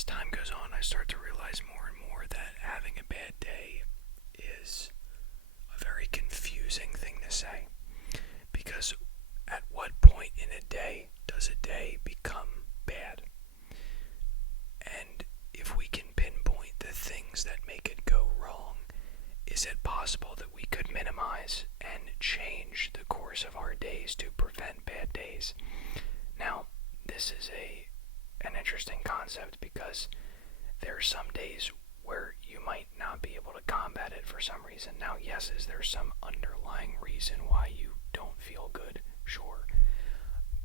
as time goes on, I start to realize more and more that having a bad day is a very confusing thing to say. Because at what point in a day does a day become bad? And if we can pinpoint the things that make it go wrong, is it possible that we could minimize and change the course of our days to prevent bad days? Now, this is an interesting concept because there are some days where you might not be able to combat it for some reason. Now, yes, is there some underlying reason why you don't feel good? Sure.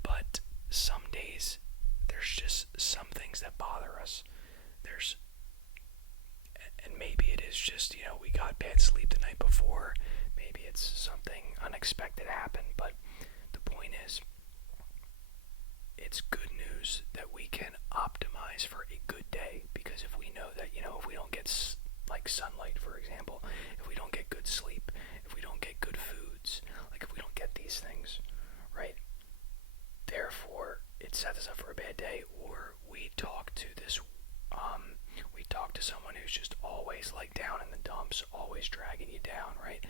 But some days, there's just some things that bother us. And maybe it is just, we got bad sleep the night before. Maybe it's something unexpected happened. But the point is, it's good news that we can optimize for a good day, because if we know that, if we don't get sunlight, for example, if we don't get good sleep, if we don't get good foods, if we don't get these things, right, therefore it sets us up for a bad day. Or we talk to someone who's just always down in the dumps, always dragging you down, right?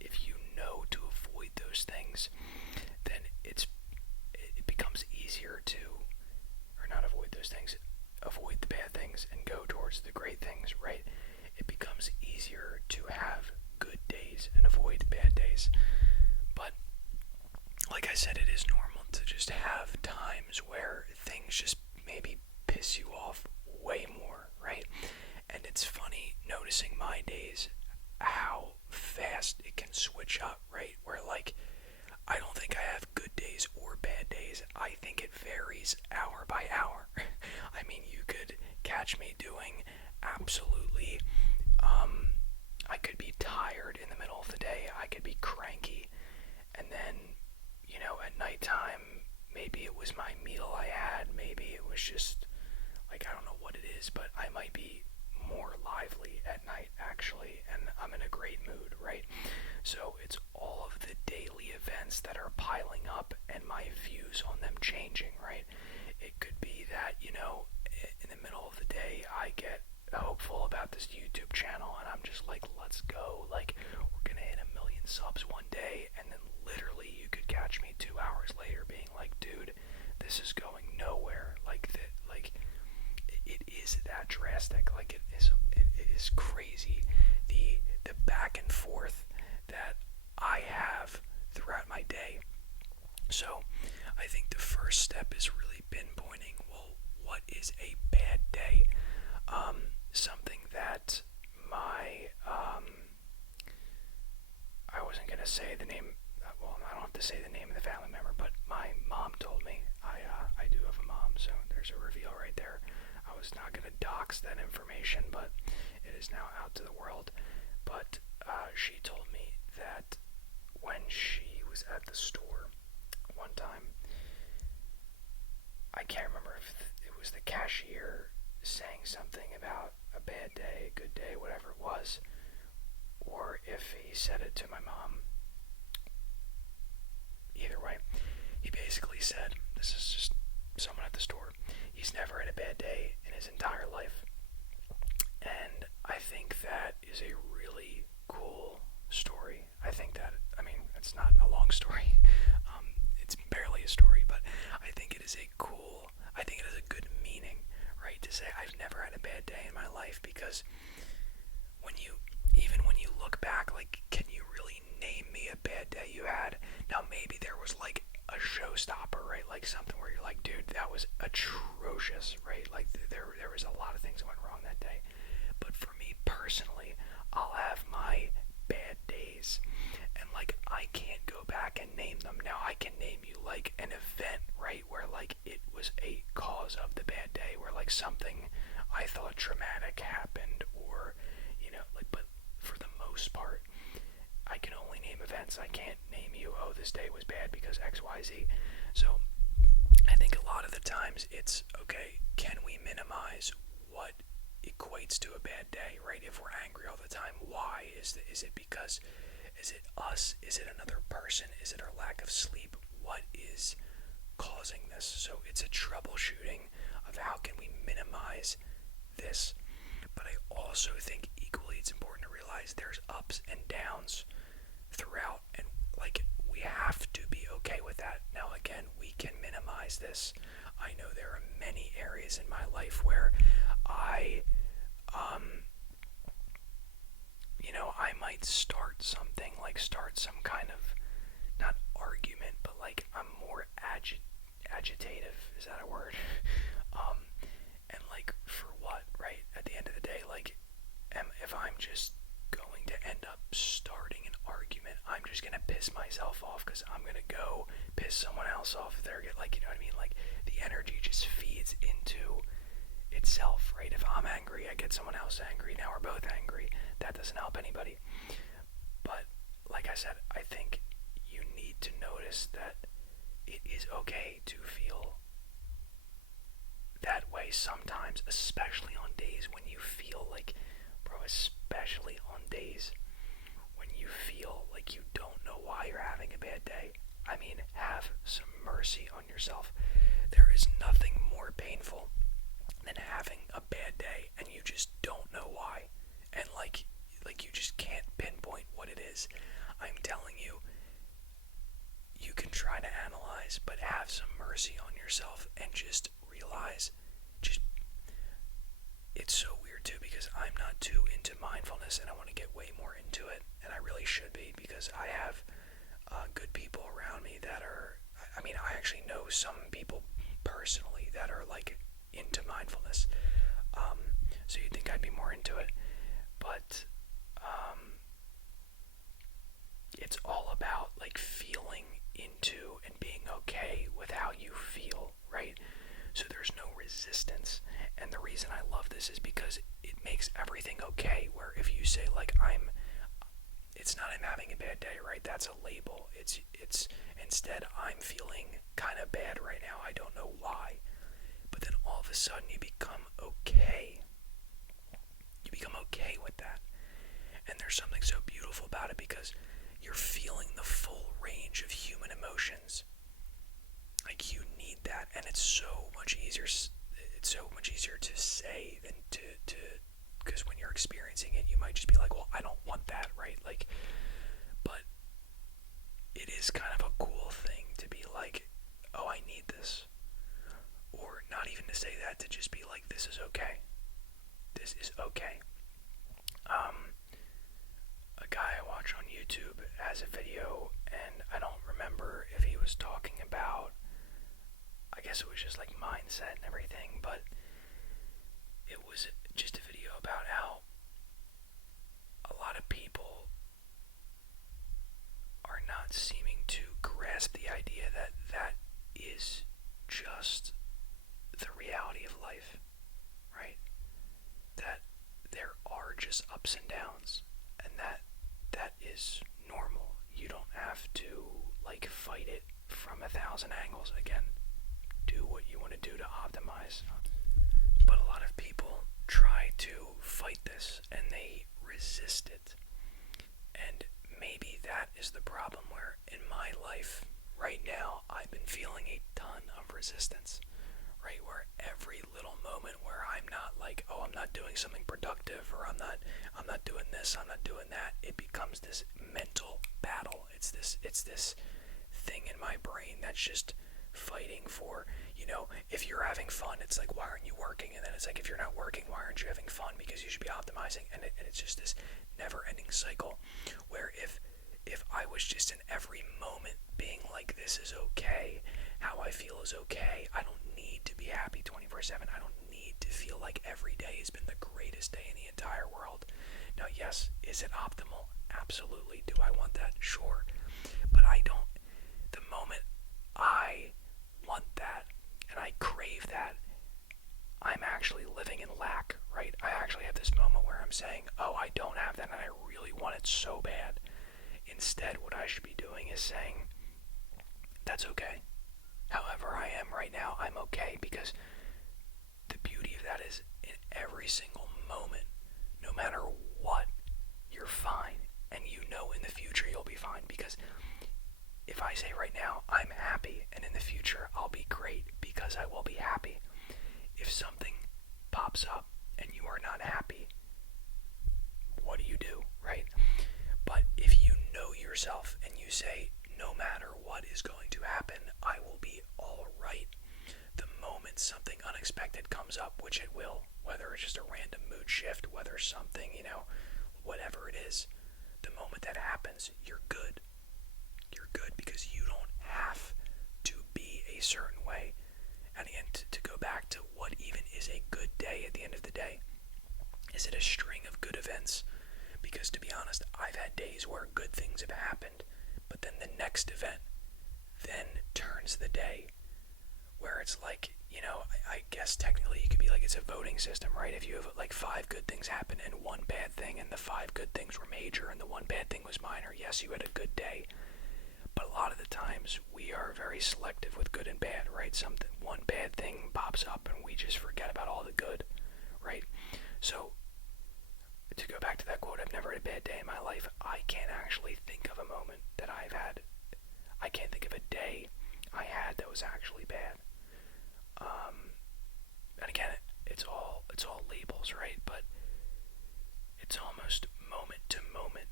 If you know to avoid those things, then it becomes easier to, or not avoid those things, avoid the bad things and go towards the great things, right? It becomes easier to have good days and avoid bad days. But like I said, it is normal to just have times where things just maybe piss you off way more, right? And it's funny noticing my days, how fast it can switch up, right? Where I don't think I have good days or bad days. I think it varies hour by hour. I mean, you could catch me doing absolutely, I could be tired in the middle of the day. I could be cranky. And then, at nighttime, maybe it was my meal I had. Maybe it was just, I don't know what it is, but I might be more lively at night, actually, and I'm in a great mood, right? So it's all of the daily events that are piling up and my views on them changing, right? It could be that, in the middle of the day, I get hopeful about this YouTube channel and I'm just let's go. We're gonna hit 1 million subs one day, and then literally you could catch me 2 hours later being dude, this is going nowhere. It is that drastic. It is crazy. The back and forth that I have throughout my day. So I think the first step is really pinpointing, well, what is a bad day? Something that I wasn't going to say the name, well, I don't have to say the name of the family member, but my mom told me. I do have a mom, so there's a reveal right there. I was not going to dox that information, but it is now out to the world. But she told me that when she was at the store one time, I can't remember if it was the cashier saying something about a bad day, a good day, whatever it was, or if he said it to my mom. Either way, he basically said, this is just someone at the store, he's never had a bad day in his entire life. And I think that is a really cool story. It's not a long story. It's barely a story, but I think it is a good meaning, right? To say I've never had a bad day in my life, because even when you look back, can you really name me a bad day you had? Now maybe there was a showstopper, right? Something where you're dude, that was atrocious, right? There was a lot of things that went wrong that day. But for me personally, I'll have my bad days, and I can't go back and name them. Now I can name you an event, right, where it was a cause of the bad day, where something I thought traumatic happened, or but for the most part, I can only name events. I can't name you, oh, this day was bad because XYZ. So I think a lot of the times it's, okay, can we minimize what equates to a bad day, right? If we're angry all the time, why? Is it because, is it us? Is it another person? Is it our lack of sleep? What is causing this? So it's a troubleshooting of how can we minimize this. But I also think equally it's important to realize there's ups and downs throughout, and like we have to be okay with that. Now again, we can minimize this. I know there are many areas in my life where I I might start something, like start some kind of, not argument, but like I'm more agitative, is that a word? And like for what, right? At the end of the day, like if I'm just going to end up starting an argument, I'm just gonna piss myself off because I'm gonna go piss someone else off if they're like, you know what I mean? Like the energy just feeds into itself, right? If I'm angry, I get someone else angry. Now we're both angry. That doesn't help anybody. But like I said, I think you need to notice that it is okay to feel that way sometimes, especially on days when you feel like, bro, especially on days when you feel like you don't know why you're having a bad day. I mean, have some mercy on yourself. There is nothing more painful than having a bad day and you just don't know why. And like you just can't pinpoint what it is. I'm telling you, you can try to analyze, but have some mercy on yourself and just realize, it's so weird too because I'm not too into mindfulness and I want to get way more into it, and I really should be because I have good people around me that are, I mean, I actually know some people personally that are like into mindfulness, so you'd think I'd be more into it, but it's all about like feeling into and being okay with how you feel, right? So there's no resistance. And the reason I love this is because it makes everything okay, where if you say like it's not I'm having a bad day, right? That's a label. It's instead I'm feeling kind of bad right now. I don't know why. But then all of a sudden you become okay. You become okay with that. And there's something so beautiful about it because you're feeling the full range of human emotions. Like you need that, and it's so much easier. It's so much easier to say than to because when you're experiencing it, you might just be like, well, I don't want that, right? Like, but it is kind of a cool thing to be like, oh, I need this, or not even to say that, to just be like, this is okay. This is okay. A guy I watch on YouTube has a video, and I don't remember if he was talking about, I guess it was just like mindset and everything, but it was just a video about how a lot of people are not seeming to grasp the idea that that is just the reality of life, right? That there are just ups and downs, and that is normal. You don't have to like fight it from 1,000 angles. Again, do what you want to do to optimize. But a lot of people try to fight this and they resist it. And maybe that is the problem, where in my life right now I've been feeling a ton of resistance, right? Where every little moment where I'm not like, oh, I'm not doing something productive, or I'm not doing this, I'm not doing that, it becomes this mental battle. It's this thing in my brain that's just fighting for, if you're having fun, it's like, why aren't you working? And then it's like, if you're not working, why aren't you having fun? Because you should be optimizing. And it's just this never-ending cycle where if I was just in every moment being like, this is okay, how I feel is okay, I don't need to be happy 24/7. I don't need to feel like every day has been the greatest day in the entire world. Now, yes, is it optimal? Absolutely. Do I want that? Sure. But I don't. The moment I want that and I crave that, I'm actually living in lack, right? I actually have this moment where I'm saying, oh, I don't have that and I really want it so bad. Instead, what I should be doing is saying, that's okay. However I am right now, I'm okay, because the beauty of that is in every single moment, no matter what, you're fine. And in the future you'll be fine, because if I say right now, I'm happy, and in the future I'll be great because I will be happy, if something pops up and you are not happy, what do, right? But if you know yourself and you say, no matter what is going to happen, I will be all right. The moment something unexpected comes up, which it will, whether it's just a random mood shift, whether something, whatever it is, the moment that happens, you're good. You're good because you don't have to be a certain way. And again, to go back to what even is a good day at the end of the day, is it a string of good events? Because to be honest, I've had days where good things have happened, but then the next event then turns the day, where it's like, I guess technically you could be like, it's a voting system, right? If you have like 5 good things happen and 1 bad thing, and the 5 good things were major and the 1 bad thing was minor, yes, you had a good day. But a lot of the times we are very selective with good and bad, right? One bad thing pops up and we just forget about all the good, right? So to go back to that quote, I've never had a bad day in my life. I can't actually think of a moment that I've had. I can't think of a day I had that was actually bad. And again, it's all labels, right? But it's almost moment to moment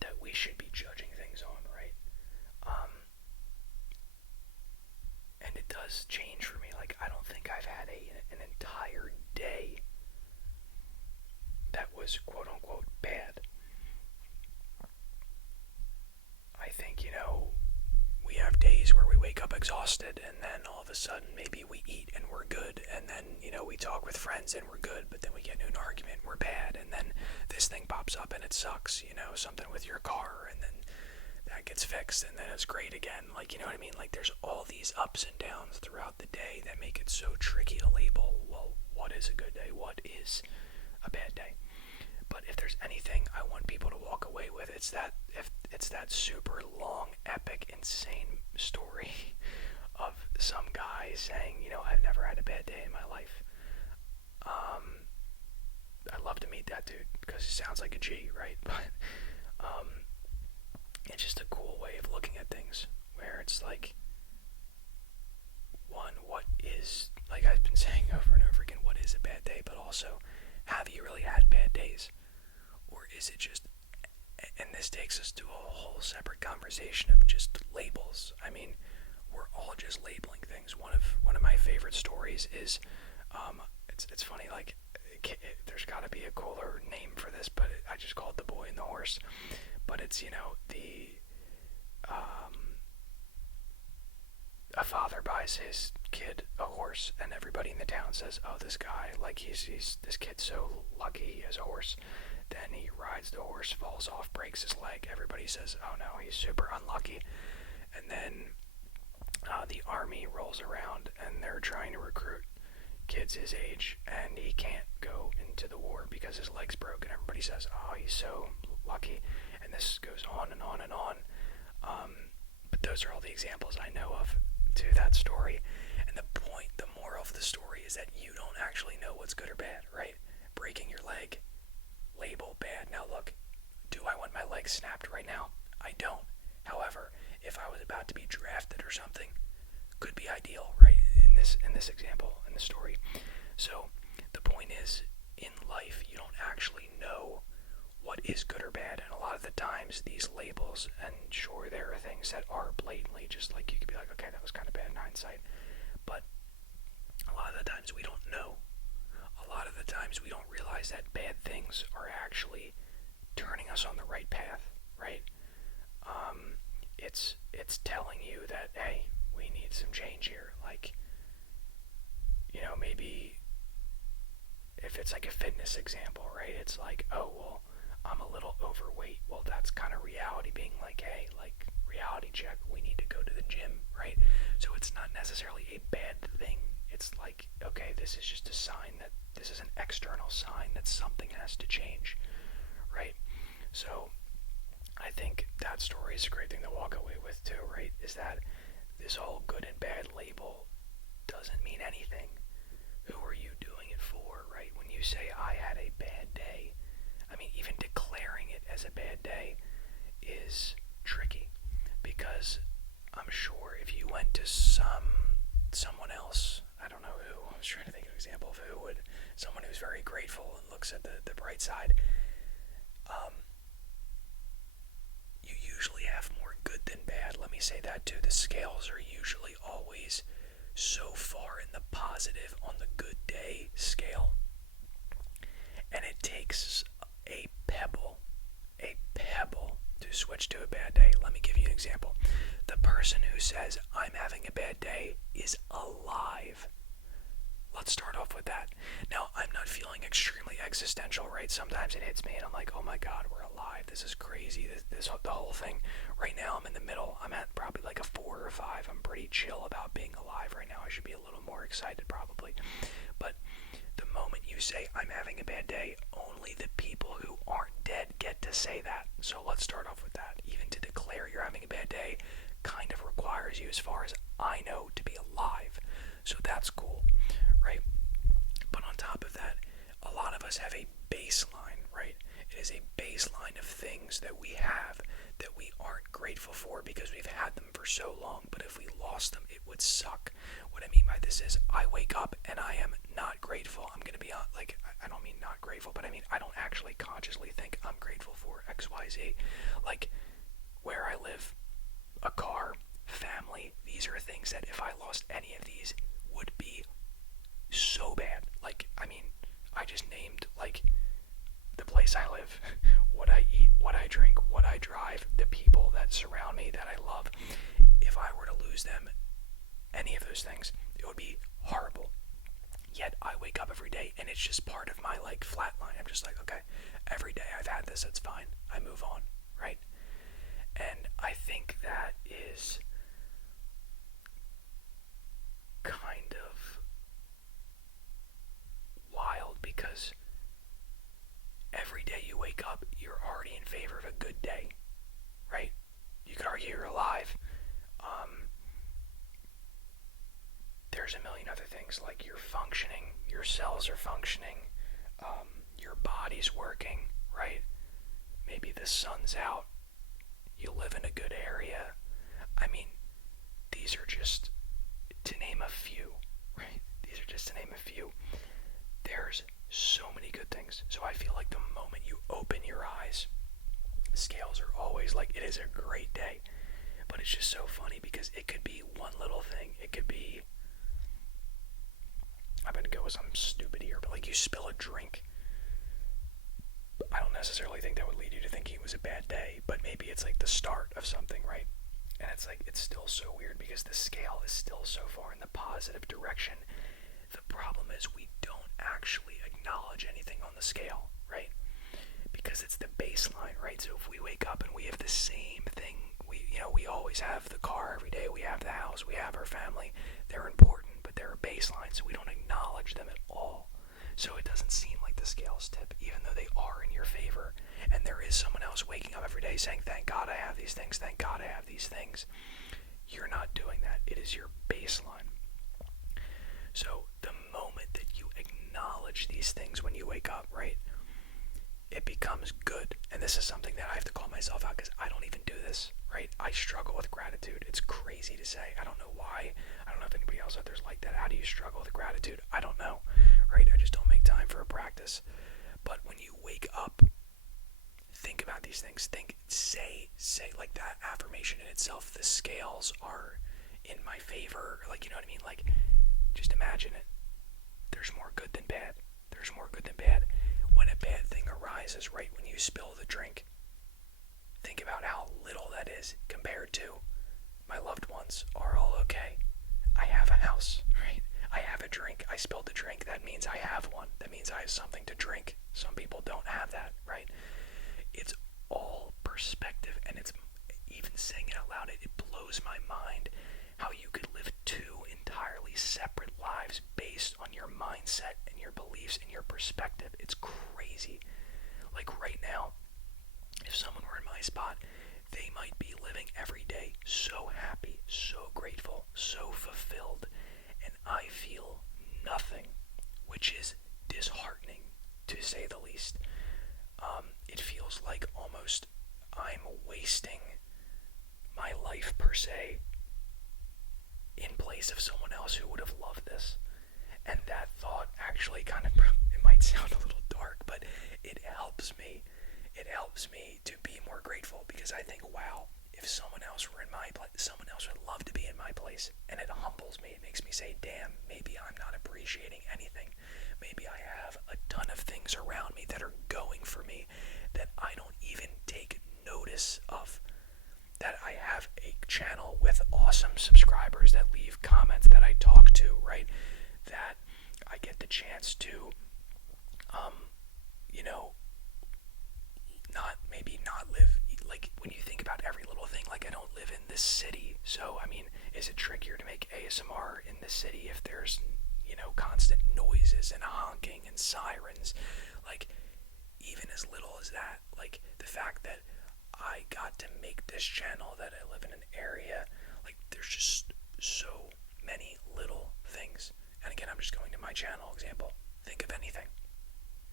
that we should be judging things on, right? And it does change for me. Like, I don't think I've had an entire day that was quote unquote bad. I think, we have days where we wake up exhausted, and then all of a sudden maybe we eat and we're good, and then, we talk with friends and we're good, but then we get into an argument and we're bad, and then this thing pops up and it sucks, something with your car, and then that gets fixed, and then it's great again. Like, you know what I mean? Like, there's all these ups and downs throughout the day that make it so tricky to label, well, what is a good day? What is a bad day? But if there's anything I want people to walk away with, it's that super long, epic, insane story of some guy saying, I've never had a bad day in my life. I'd love to meet that dude because he sounds like a G, right? But it's just a cool way of looking at things, where it's like, one, what is, like I've been saying over and over again, what is a bad day? But also, have you really had bad days? Or is it just, and this takes us to a whole separate conversation of just labels. I mean, we're all just labeling things. One of my favorite stories is, it's funny, like, there's got to be a cooler name for this, but I just call it The Boy and the Horse. But it's, a father buys his kid a horse, and everybody in the town says, oh, this guy, like, this kid's so lucky he has a horse. Then he rides the horse, falls off, breaks his leg. Everybody says, oh no, he's super unlucky. And then the army rolls around, and they're trying to recruit kids his age, and he can't go into the war because his leg's broken. Everybody says, oh, he's so lucky. And this goes on and on and on. But those are all the examples I know of to that story. And the moral of the story is that you don't actually know what's good or bad, right? Breaking your leg, label bad. Now look, do I want my leg snapped right now? I don't. However, if I was about to be drafted or something, could be ideal, right? In this example, in the story. So the point is, in life, you don't actually know what is good or bad, and a lot of the times these labels, and sure, there are things that are blatantly just like, you could be like, okay, that was kind of bad in hindsight, but a lot of the times we don't know. A lot of the times we don't realize that bad things are actually turning us on the right path, right? It's telling you that, hey, we need some change here. Like, maybe if it's like a fitness example, right? It's like, oh, well, I'm a little overweight. Well, that's kind of reality being like, hey, like, reality check, we need to go to the gym, right? So it's not necessarily a bad thing. It's like, okay, this is just a sign that this is an external sign that something has to change, right? So I think that story is a great thing to walk away with too, right? Is that this whole good and bad label doesn't mean anything. Who are you doing it for, right? When you say, I had a bad day, I mean, even declaring it as a bad day is tricky, because I'm sure if you went to someone else, I don't know who, I was trying to think of an example of who would, someone who's very grateful and looks at the bright side. Um, you usually have more good than bad. Let me say that too. The scales are usually always so far in the positive on the good day scale. And it takes a pebble to switch to a bad day. Let me give you an example. The person who says, I'm having a bad day, is alive. Let's start off with that. Now, I'm not feeling extremely existential, right? Sometimes it hits me and I'm like, oh my God, we're alive. This is crazy. The whole thing. Right now, I'm in the middle. I'm at probably like a 4 or 5. I'm pretty chill about being alive right now. I should be a little more excited probably. But the moment you say, I'm having a bad day, only the people who aren't dead get to say that. So let's start off with that. Even to declare you're having a bad day kind of requires you, as far as I know, to be alive. So that's cool, right? But on top of that, a lot of us have a baseline, right? It is a baseline of things that we have that we aren't grateful for because we've had them for so long. But if we lost them, it would suck. What I mean by this is, I wake up and I am not grateful. I'm going to be like, I don't mean not grateful, but I mean I don't actually consciously think I'm grateful for XYZ. Like, where I live, a car, family, these are things that if I lost any of these would be so bad. Like, I mean, I just named, like, the place I live, what I eat, what I drink, what I drive, the people that surround me that I love. If I were to lose them, any of those things, it would be horrible. Yet I wake up every day and it's just part of my, like, flat line. I'm just like, okay, every day I've had this, it's fine. I move on, right? And I think that is kind of wild, because every day you wake up, you're already in favor of a good day, right? You could argue you're alive. There's a million other things, like you're functioning, your cells are functioning, your body's working, right? Maybe the sun's out, you live in a good area. I mean, these are just to name a few, right? These are just to name a few. There's so many good things. So I feel like the moment you open your eyes, scales are always like, it is a great day. But it's just so funny because it could be one little thing. It could be, I'm going to go with something stupid here, but like you spill a drink. I don't necessarily think that would lead you to thinking it was a bad day, but maybe it's like the start of something, right? And it's like, it's still so weird because the scale is still so far in the positive direction. The problem is we don't actually acknowledge anything on the scale, right? Because it's the baseline, right? So if we wake up and we have the same thing, we always have the car every day, we have the house, we have our family. They're important, but they're a baseline, so we don't acknowledge them at all. So it doesn't seem like the scales tip, even though they are in your favor. And there is someone else waking up every day saying, thank God I have these things, thank God I have these things. You're not doing that. It is your baseline. So the moment that you acknowledge these things when you wake up, right, it becomes good. And this is something that I have to call myself out because I don't even do this, right? I struggle with gratitude. It's crazy to say. I don't know why. I don't know if anybody else out there's like that. How do you struggle with gratitude? I don't know, right? I just don't make time for a practice. But when you wake up, think about these things. Say like that affirmation in itself, the scales are in my favor. Like, you know what I mean? Like, just imagine it. There's more good than bad. There's more good than bad. When a bad thing arises, right when you spill the drink, think about how little that is compared to my loved ones are all okay. I have a house, right? I have a drink. I spilled the drink. That means I have one. That means I have something to drink. Some people don't have that, right? It's all perspective, and it's even saying it out loud, it blows my mind how you could live two entirely separate lives based on your mindset and your beliefs and your perspective. It's crazy. Like right now, if someone were in my spot, they might be living every day so happy, so grateful, so fulfilled, and I feel nothing, which is disheartening to say the least. It feels like almost I'm wasting my life per se in place of someone else who would have loved this. And actually kind of, it might sound a little dark, but it helps me. It helps me to be more grateful because I think, wow, if someone else were in my place, someone else would love to be in my place, and it humbles me. It makes me say, damn, maybe I'm not appreciating anything. Maybe I have a ton of things around me that are going for me that I don't even take notice of. That I have a channel with awesome subscribers that leave comments that I talk to, right? That I get the chance to, you know, not live, like, when you think about every little thing, like, I don't live in this city, so, I mean, is it trickier to make ASMR in this city if there's, constant noises and honking and sirens? Like, even as little as that, like, the fact that I got to make this channel, that I live in an area, like, there's just so many little things. And again, I'm just going to my channel example. Think of anything,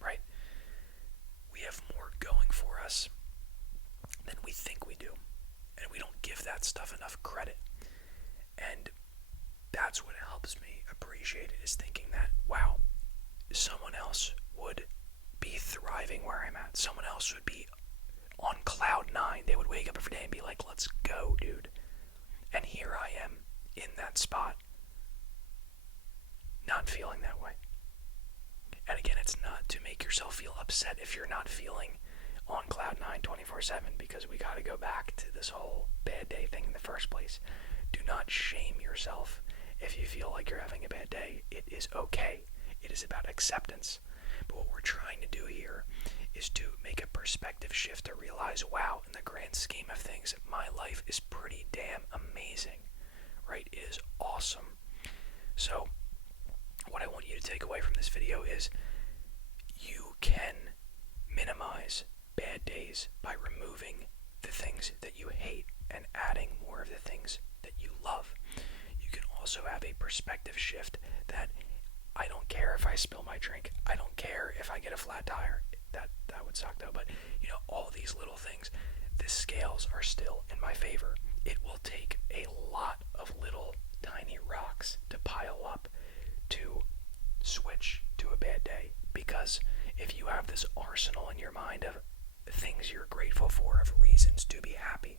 right? We have more going for us than we think we do. And we don't give that stuff enough credit. And that's what helps me appreciate it, is thinking that, wow, someone else would be thriving where I'm at. Someone else would be on cloud nine. They would wake up every day and be like, let's go, dude. And here I am in that spot, not feeling that way. And again, it's not to make yourself feel upset if you're not feeling on cloud nine 24/7, because we got to go back to this whole bad day thing in the first place. Do not shame yourself if you feel like you're having a bad day. It is okay. It is about acceptance. But what we're trying to do here is to make a perspective shift to realize, wow, in the grand scheme of things, my life is pretty damn amazing, right? It is awesome. So what I want you to take away from this video is you can minimize bad days by removing the things that you hate and adding more of the things that you love. You can also have a perspective shift that I don't care if I spill my drink. I don't care if I get a flat tire. That would suck though, but all these little things, the scales are still in my favor. It will take a lot of little tiny rocks to pile up to switch to a bad day, because if you have this arsenal in your mind of things you're grateful for, of reasons to be happy,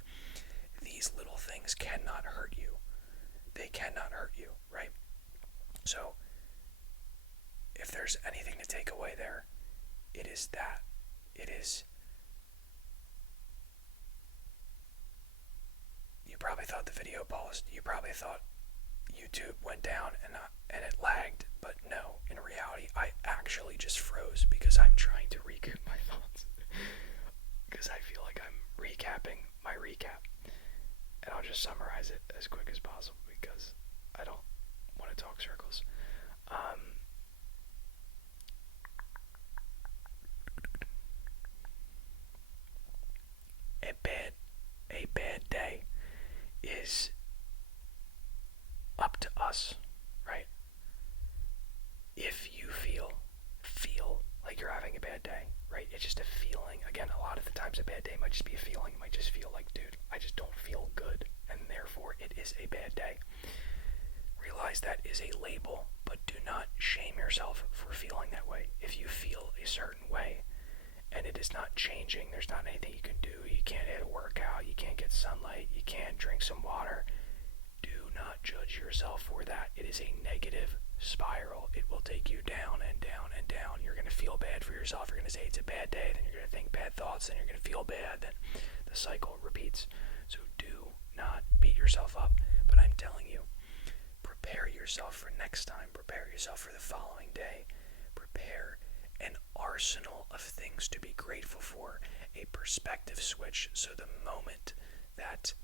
these little things cannot hurt you. They cannot hurt you, right? So if there's anything to take away there, it is that. It is, you probably thought the video paused. You probably thought YouTube went down and it lagged, but no, in reality, I actually just froze because I'm trying to recap my thoughts. Because I feel like I'm recapping my recap. And I'll just summarize it as quick as possible because I don't want to talk circles. A bad day is up to us, right? If you feel like you're having a bad day, right? It's just a feeling. Again, a lot of the times a bad day might just be a feeling. It might just feel like, dude, I just don't feel good, and therefore it is a bad day. Realize that is a label, but do not shame yourself for feeling that way. If you feel a certain way and it is not changing, there's not anything you can do. You can't hit a workout, you can't get sunlight, you can't drink some water. Do not judge yourself for that. It is a negative spiral. It will take you down and down and down. You're going to feel bad for yourself. You're going to say it's a bad day, then you're going to think bad thoughts, then you're going to feel bad, then the cycle repeats. So do not beat yourself up, but I'm telling you, prepare yourself for next time. Prepare yourself for the following day. Prepare an arsenal of things to be grateful for, a perspective switch, so the moment that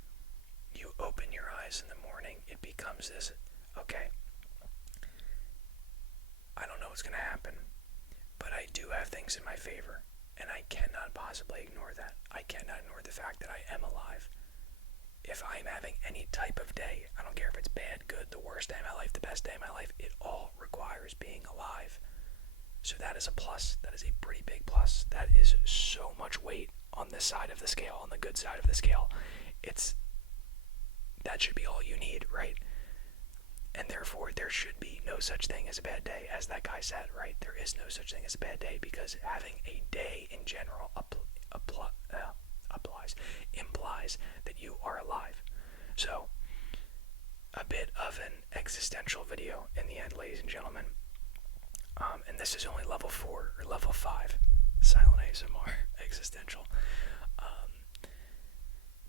you open your eyes in the morning, it becomes this, okay, I don't know what's going to happen, but I do have things in my favor, and I cannot possibly ignore that. I cannot ignore the fact that I am alive. If I'm having any type of day, I don't care if it's bad, good, the worst day of my life, the best day of my life, it all requires being alive. So that is a plus. That is a pretty big plus. That is so much weight on this side of the scale, on the good side of the scale. That should be all you need, right? and therefore there should be no such thing as a bad day, as that guy said, right? There is no such thing as a bad day, because having a day in general implies that you are alive. So, a bit of an existential video in the end, ladies and gentlemen. And this is only level 4 or level 5 silent ASMR existential.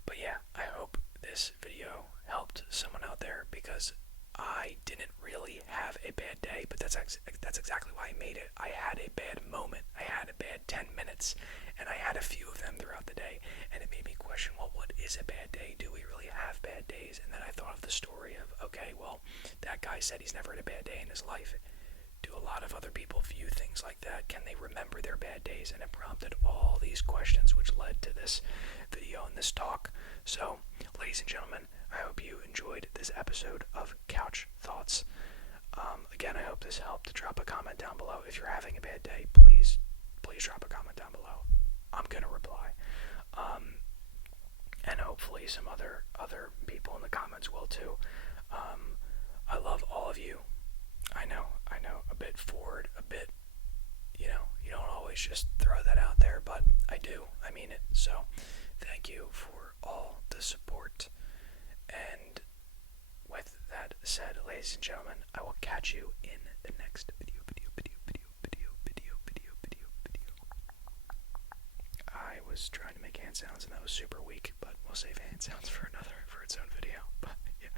But yeah, I hope this video helped someone out there, because I didn't really have a bad day, but that's exactly why I made it. I had a bad moment. I had a bad 10 minutes, and I had a few of them throughout the day, and it made me question, well, what is a bad day? Do we really have bad days? And then I thought of the story of, okay, well, that guy said he's never had a bad day in his life. Do a lot of other people view things like that? Can they remember their bad days? And it prompted all these questions, which led to this video and this talk. So, ladies and gentlemen, I hope you enjoyed this episode of Couch Thoughts. Again, I hope this helped. Drop a comment down below. If you're having a bad day, please drop a comment down below. I'm going to reply. And hopefully some other people in the comments will too. I love all of you. I know, a bit forward, a bit, you don't always just throw that out there, but I do. I mean it. So, thank you for all the support. And with that said, ladies and gentlemen, I will catch you in the next video. I was trying to make hand sounds and that was super weak, but we'll save hand sounds for its own video. But yeah,